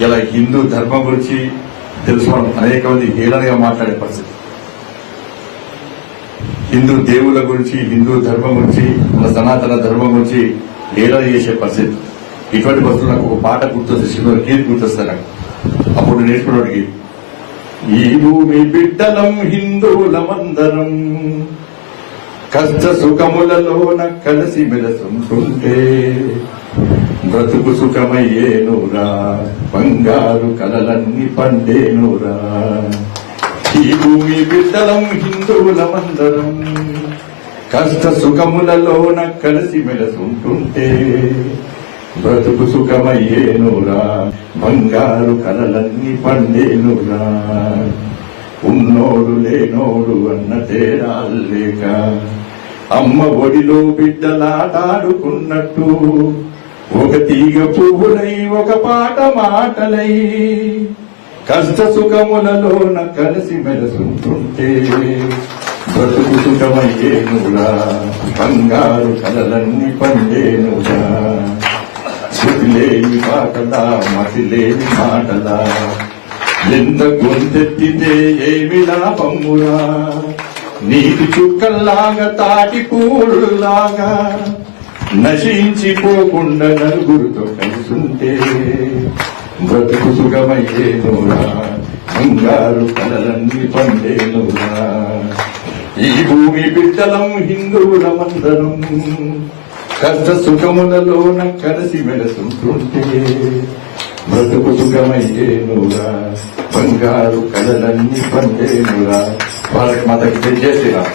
ఇలా హిందూ ధర్మం గురించి తెలుసుకోవడం అనేక మంది హేళనగా మాట్లాడే పరిస్థితి. హిందూ దేవుల గురించి హిందూ ధర్మం గురించి మన సనాతన ధర్మం గురించి హేళన చేసే పరిస్థితి. ఇటువంటి పరిస్థితులు నాకు ఒక పాట గుర్తొస్తే శివ గీత్ గుర్తొస్తాయి నాకు. అప్పుడు నేర్చుకున్నవాడికి ఈ భూమి బిడ్డలం హిందువులమందరం కష్ట సుఖములలోన కలిసి మెలసుంటుంటే బ్రతుకు సుఖమయ్యేనురా బంగారు కలలన్నీ పండేనురా. ఈ భూమి బిడ్డలం హిందువులమందరం కష్ట సుఖములలోన కలిసి మెలసుంటుంటే బ్రతుకు సుఖమయ్యేనురా బంగారు కలలన్నీ పండేనురా. ఉన్నోడు లేనోడు అన్న తేడాలేక అమ్మ ఒడిలో బిడ్డలాటాడుకున్నట్టు ఒక తీగ పువ్వులై ఒక పాట మాటలై కష్ట సుఖములలోన కలిసి మెలసుంటుంటే బ్రతుకు సుఖమయ్యేనురా బంగారు కలలన్నీ పండేనురా. శృతిలేని పాటలా మతిలేని మాటలా ఎంత గొంతెత్తితే ఏమి లాభమురా? నీటి చుక్కల్లాగా తాటి పూలులాగా నశించిపోకుండా నలుగురితో కలిసుంటే బ్రతుకు సుఖమయ్యేనురా బంగారు కలలన్నీ పండేనురా ఈ భూమి బిడ్డలం హిందువులమందరం కష్ట సుఖములలోన కలిసి వెలసుంటుంటే బ్రతుకు సుఖమయ్యేనురా బంగారు కలలన్నీ పండేనురా భారత్ మాతకి జై శ్రీరామ్.